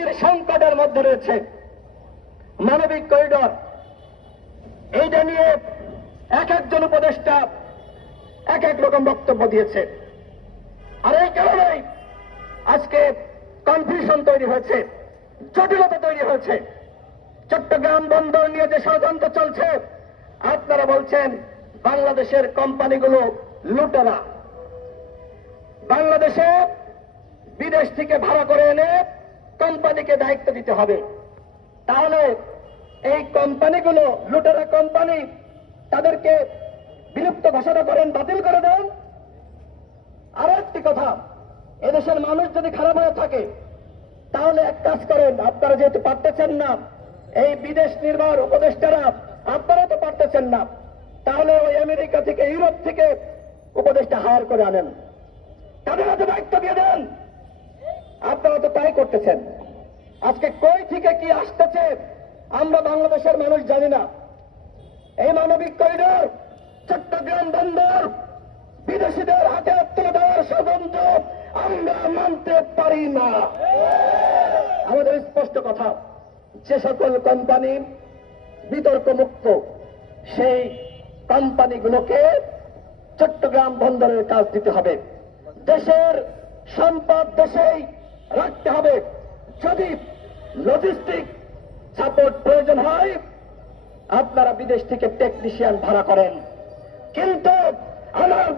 গভীর সংকটের মধ্যে রয়েছে। মানবিক করিডর। এইটা নিয়ে এক একজন উপদেষ্টা এক এক রকম বক্তব্য দিয়েছে। আর এই কারণেই আজকে কনফিউশন তৈরি হয়েছে, জটিলতা তৈরি হয়েছে। চট্টগ্রাম বন্দর নিয়ে যে ষড়যন্ত্র চলছে, আপনারা বলছেন বাংলাদেশের কোম্পানিগুলো লুটেরা। বাংলাদেশে বিদেশ থেকে ভাড়া করে এনে কোম্পানিকে দায়িত্ব দিতে হবে। তাহলে এই কোম্পানিগুলো লুটেরা কোম্পানি, তাদেরকে বিলুপ্ত ঘোষণা করেন, বাতিল করে দেন। আরও একটি কথা, এদেশের মানুষ যদি খারাপ হয়ে থাকে, তাহলে এক কাজ করেন, আপনারা যেহেতু পারতেছেন না, এই বিদেশ নির্ভর উপদেষ্টারা, আপনারা তো পারতেছেন না, তাহলে ওই আমেরিকা থেকে, ইউরোপ থেকে উপদেষ্টা হায়ার করে আনেন। তাদের হাতে দায়িত্ব দিয়ে দেন। আপনারা তো তাই করতেছেন। আজকে কই থেকে কি আসতেছে, আমরা বাংলাদেশের মানুষ জানি না। এই মানবিক করিডোর, চট্টগ্রাম বন্দর, বিদেশিদের হাতে তুলে দেওয়ার ষড়যন্ত্র আমরা মানতে পারি না। আমাদের স্পষ্ট কথা, যে সকল কোম্পানি বিতর্ক মুক্ত সেই কোম্পানিগুলোকে চট্টগ্রাম বন্দরের কাজ দিতে হবে। দেশের সম্পদ দেশেই রাখতে হবে। যদি লজিস্টিক সাপোর্ট প্রয়োজন হয়। আপনারা বিদেশ থেকে টেকনিশিয়ান ভাড়া করেন। কিন্তু আমার